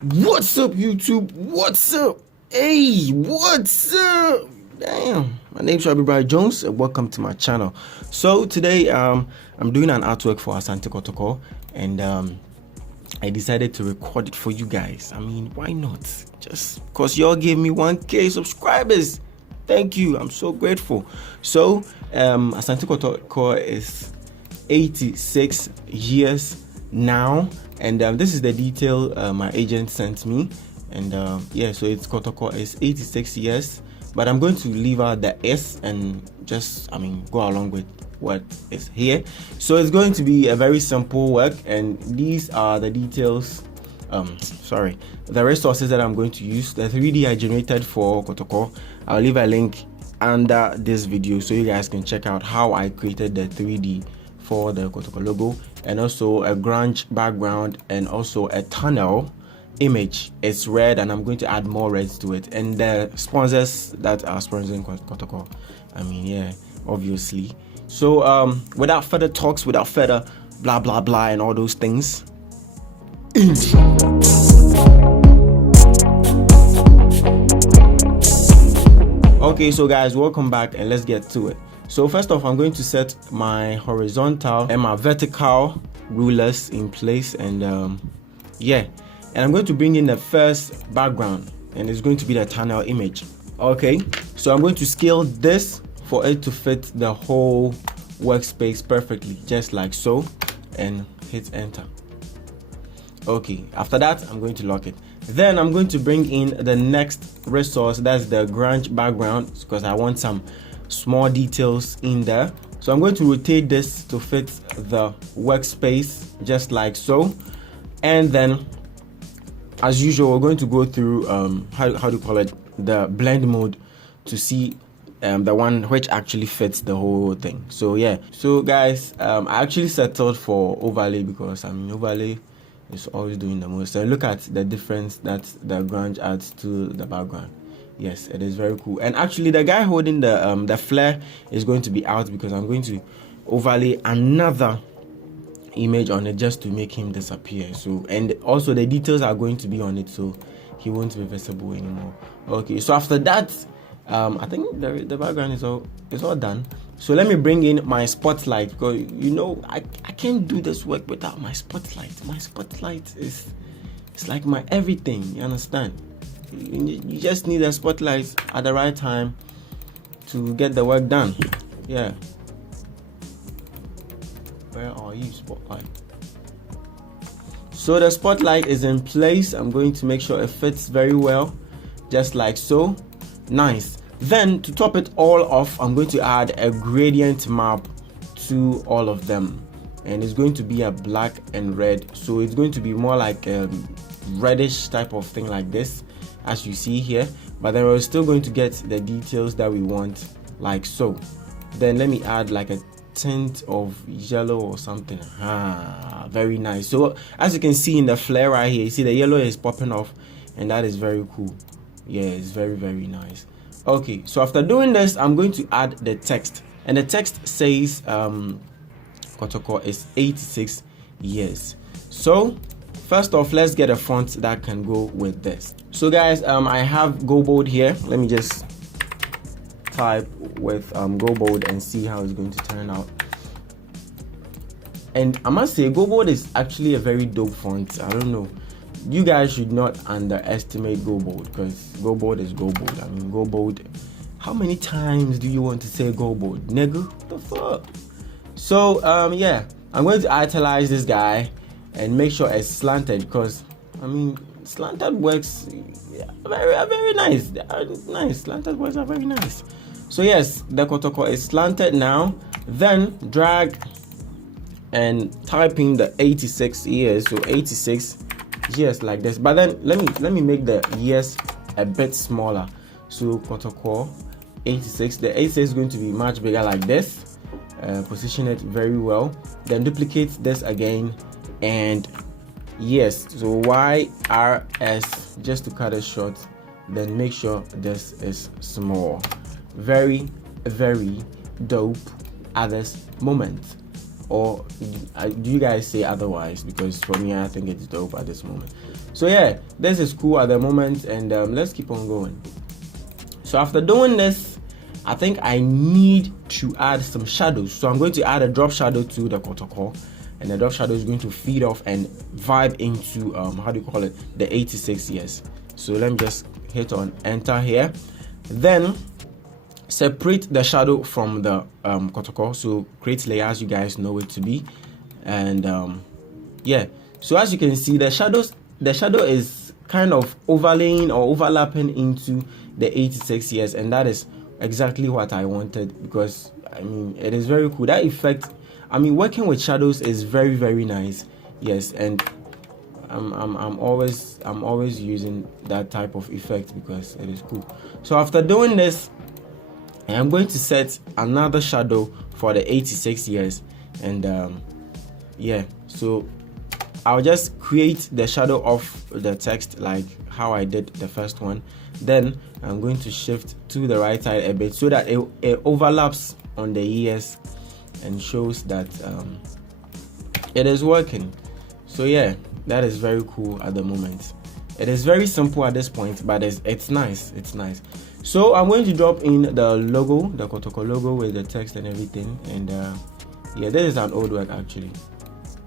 What's up, YouTube? What's up? Hey, what's up? Damn, my name's Shabby Bright Jones and welcome to my channel. So today I'm doing an artwork for Asante Kotoko and I decided to record it for you guys. I mean, why not? Just because y'all gave me 1K subscribers. Thank you, I'm so grateful. So Asante Kotoko is 86 years now, and this is the detail my agent sent me, and yeah, so it's Kotoko is 86 years, but I'm going to leave out the S and just go along with what is here. So it's going to be a very simple work, and these are the details, the resources that I'm going to use. The 3D I generated for Kotoko, I'll leave a link under this video so you guys can check out how I created the 3D for the Kotoko logo, and also a grunge background, and also a tunnel image. It's red and I'm going to add more reds to it, and the sponsors that are sponsoring Kotoko, yeah, obviously. So without further talks, without further blah blah blah and all those things, okay, so guys, welcome back and let's get to it. So first off, I'm going to set my horizontal and my vertical rulers in place, and yeah, and I'm going to bring in the first background, and it's going to be the tunnel image. Okay, so I'm going to scale this for it to fit the whole workspace perfectly, just like so, and hit enter. Okay, after that I'm going to lock it. Then I'm going to bring in the next resource, that's the grunge background, because I want some small details in there. So I'm going to rotate this to fit the workspace, just like so. And then as usual, we're going to go through how do you call it, the blend mode, to see the one which actually fits the whole thing. So yeah, so guys, I actually settled for overlay because overlay is always doing the most. So look at the difference that the grunge adds to the background. Yes, it is very cool. And actually the guy holding the flare is going to be out, because I'm going to overlay another image on it just to make him disappear. So, and also the details are going to be on it, so he won't be visible anymore. Okay, so after that, I think the background is all done. So let me bring in my spotlight, because I can't do this work without my spotlight. My spotlight is like my everything, you understand? You just need a spotlight at the right time to get the work done. Yeah. Where are you, spotlight? So the spotlight is in place. I'm going to make sure it fits very well, just like so. Nice. Then to top it all off, I'm going to add a gradient map to all of them, and it's going to be a black and red. So it's going to be more like a reddish type of thing, like this, as you see here, but then we're still going to get the details that we want, like so. Then let me add like a tint of yellow or something. Very nice. So as you can see in the flare right here, you see the yellow is popping off, and that is very cool. Yeah, it's very, very nice. Okay, so after doing this, I'm going to add the text, and the text says Kotoko is 86 years. So first off, let's get a font that can go with this. So guys, I have Go Bold here. Let me just type with Go Bold and see how it's going to turn out. And I must say, Go Bold is actually a very dope font. I don't know, you guys should not underestimate Go Bold, because Go Bold is Go Bold. Go Bold, how many times do you want to say Go Bold, nigga? What the fuck? So yeah, I'm going to italize this guy and make sure it's slanted, because slanted works very nice. Nice slanted works are very nice. So yes, the Kotoko is slanted now. Then drag and type in the 86 years. So 86 years, like this. But then let me make the years a bit smaller. So Kotoko 86. The 86 is going to be much bigger, like this. Position it very well. Then duplicate this again, and yes, so YRS, just to cut it short. Then make sure this is small. Very, very dope at this moment. or do you guys say otherwise? Because for me, I think it's dope at this moment. So yeah, this is cool at the moment, and let's keep on going. So after doing this, I think I need to add some shadows. So I'm going to add a drop shadow to the Kotoko, and the drop shadow is going to feed off and vibe into how do you call it, the 86 years. So let me just hit on enter here, then separate the shadow from the Kotoko. So create layer as you guys know it to be, and yeah, so as you can see, the shadow is kind of overlaying or overlapping into the 86 years, and that is exactly what I wanted, because I mean it is very cool. That effect, I mean, working with shadows is very, very nice. Yes, and I'm always using that type of effect because it is cool. So after doing this, I'm going to set another shadow for the 86 years, and yeah, so I'll just create the shadow of the text like how I did the first one. Then I'm going to shift to the right side a bit so that it overlaps on the years and shows that it is working. So yeah, that is very cool at the moment. It is very simple at this point, but it's nice. It's nice. So I'm going to drop in the logo, the Kotoko logo with the text and everything, and yeah, this is an old work actually.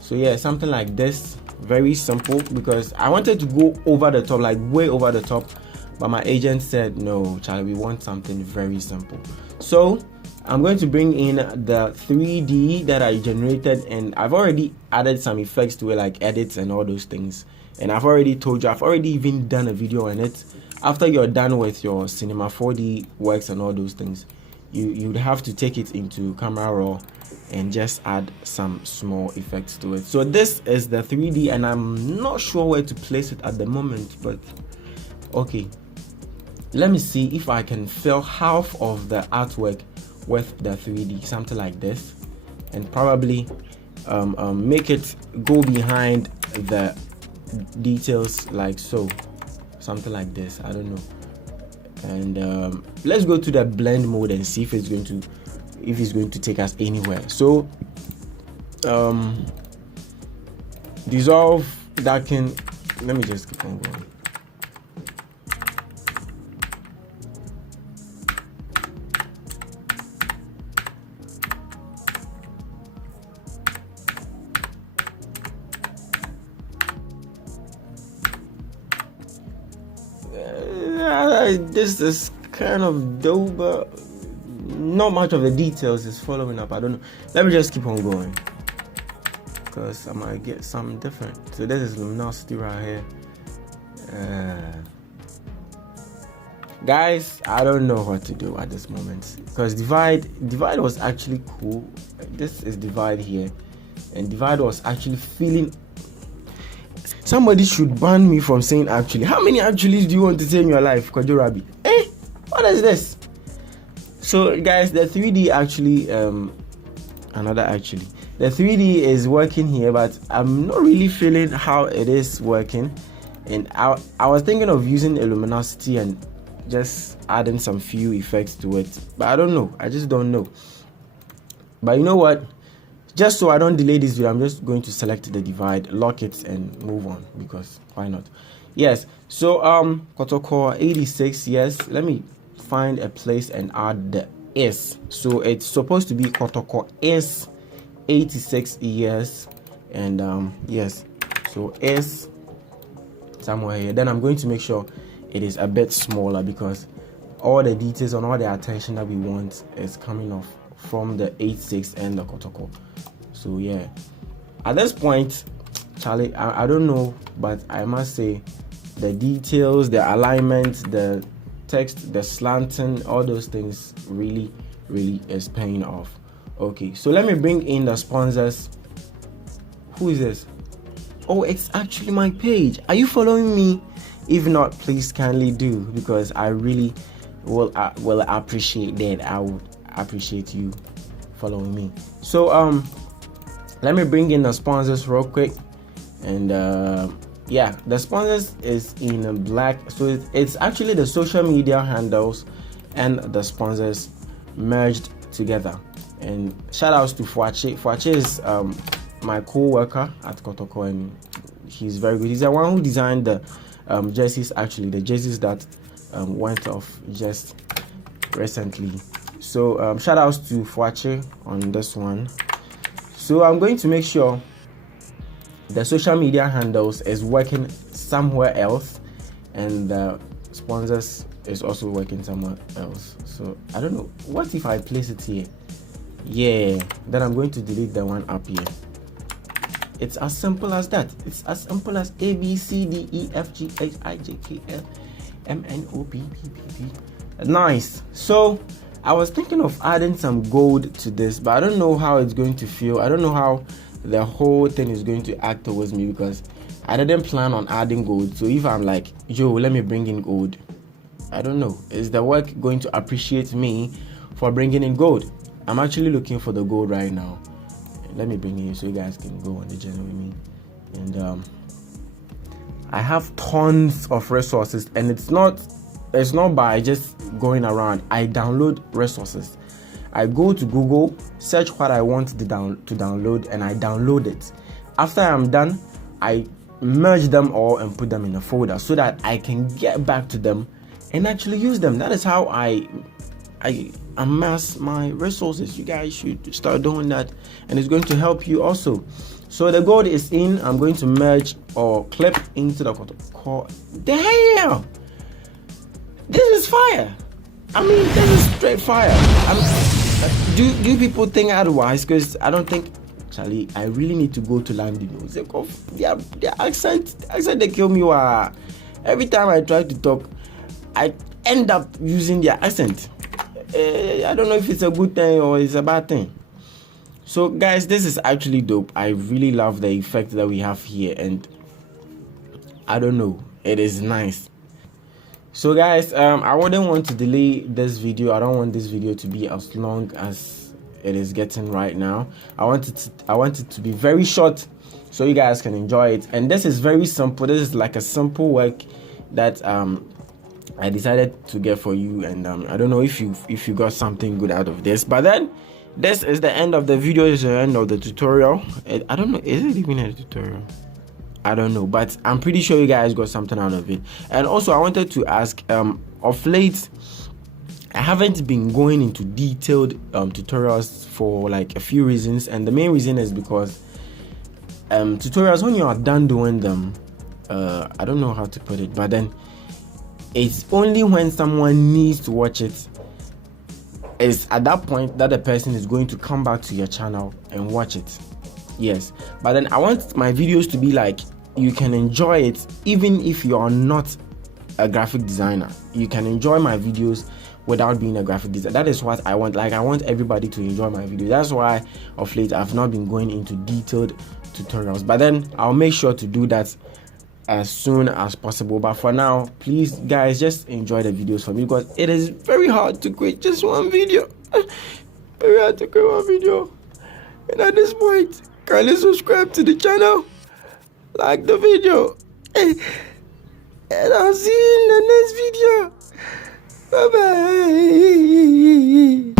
So yeah, something like this, very simple, because I wanted to go over the top, like way over the top, but my agent said no, Charlie, we want something very simple. So I'm going to bring in the 3D that I generated, and I've already added some effects to it, like edits and all those things. And I've already told you, I've already even done a video on it. After you're done with your Cinema 4D works and all those things, you'd have to take it into Camera Raw and just add some small effects to it. So this is the 3D, and I'm not sure where to place it at the moment, but okay. Let me see if I can fill half of the artwork with the 3D, something like this, and probably make it go behind the details like so, something like this, I don't know. And let's go to the blend mode and see if it's going to take us anywhere. So dissolve, darken, let me just keep on going. This is kind of dope, but not much of the details is following up. I don't know. Let me just keep on going, because I might get something different. So this is luminosity right here. Guys, I don't know what to do at this moment, because divide was actually cool. This is divide here, and divide was actually feeling. Somebody should ban me from saying actually. How many actuallys do you want to say in your life, Kojorabi? What is this? So guys, the 3D actually, another actually, the 3D is working here, but I'm not really feeling how it is working. And I was thinking of using a luminosity and just adding some few effects to it, but I don't know. I just don't know. But you know what? Just so I don't delay this video, I'm just going to select the divide, lock it, and move on, because why not? Yes, so Kotoko 86 years. Let me find a place and add the S. So it's supposed to be Kotoko S 86 years, and yes, so S somewhere here. Then I'm going to make sure it is a bit smaller, because all the details and all the attention that we want is coming off from the 86 and the Kotoko. So yeah, at this point, Charlie, I don't know, but I must say the details, the alignment, the text, the slanting, all those things really is paying off. Okay, so let me bring in the sponsors. Who is this? Oh, it's actually my page. Are you following me? If not, please kindly do, because I really will appreciate that. I would appreciate you following me. So let me bring in the sponsors real quick, and yeah, the sponsors is in black, so it's actually the social media handles and the sponsors merged together. And shout outs to Fuache. Fuache is my co-worker at Kotoko, and he's very good. He's the one who designed the jerseys, actually the jerseys that went off just recently. So shout outs to Fuache on this one. So I'm going to make sure the social media handles is working somewhere else, and the sponsors is also working somewhere else. So I don't know, what if I place it here? Yeah, then I'm going to delete the one up here. It's as simple as that. It's as simple as A B C D E F G H I J K L M N O P P P P. Nice. So I was thinking of adding some gold to this, but I don't know how it's going to feel. I don't know how the whole thing is going to act towards me, because I didn't plan on adding gold. So if I'm like, yo, let me bring in gold, I don't know, is the work going to appreciate me for bringing in gold? I'm actually looking for the gold right now. Let me bring it in so you guys can go on the journey with me. And I have tons of resources, and it's not by just going around. I download resources. I go to Google, search what I want to download, and I download it. After I'm done, I merge them all and put them in a folder so that I can get back to them and actually use them. That is how I amass my resources. You guys should start doing that, and it's going to help you also. So the gold is in. I'm going to merge or clip into the core. Damn, this is fire. I mean, this is straight fire. Do people think otherwise? Because I don't think, Charlie, I really need to go to London. Their accent they kill me. Every time I try to talk, I end up using their accent. I don't know if it's a good thing or it's a bad thing. So guys, this is actually dope. I really love the effect that we have here, and I don't know, it is nice. So guys, I wouldn't want to delay this video. I don't want this video to be as long as it is getting right now. I want it to be very short so you guys can enjoy it. And this is very simple. This is like a simple work that I decided to get for you, and I don't know if you got something good out of this. But then this is the end of the video. This is the end of the tutorial. I don't know, is it even a tutorial? I don't know, but I'm pretty sure you guys got something out of it. And also I wanted to ask, of late I haven't been going into detailed tutorials for like a few reasons, and the main reason is because tutorials, when you are done doing them, I don't know how to put it, but then it's only when someone needs to watch it, is at that point that the person is going to come back to your channel and watch it. Yes, but then I want my videos to be like, you can enjoy it even if you are not a graphic designer. You can enjoy my videos without being a graphic designer. That is what I want. Like, I want everybody to enjoy my video. That's why of late I've not been going into detailed tutorials, but then I'll make sure to do that as soon as possible. But for now, please guys, just enjoy the videos for me, because it is very hard to create just one video. Very hard to create one video. And at this point, kindly subscribe to the channel, like the video, and I'll see you in the next video. Bye bye.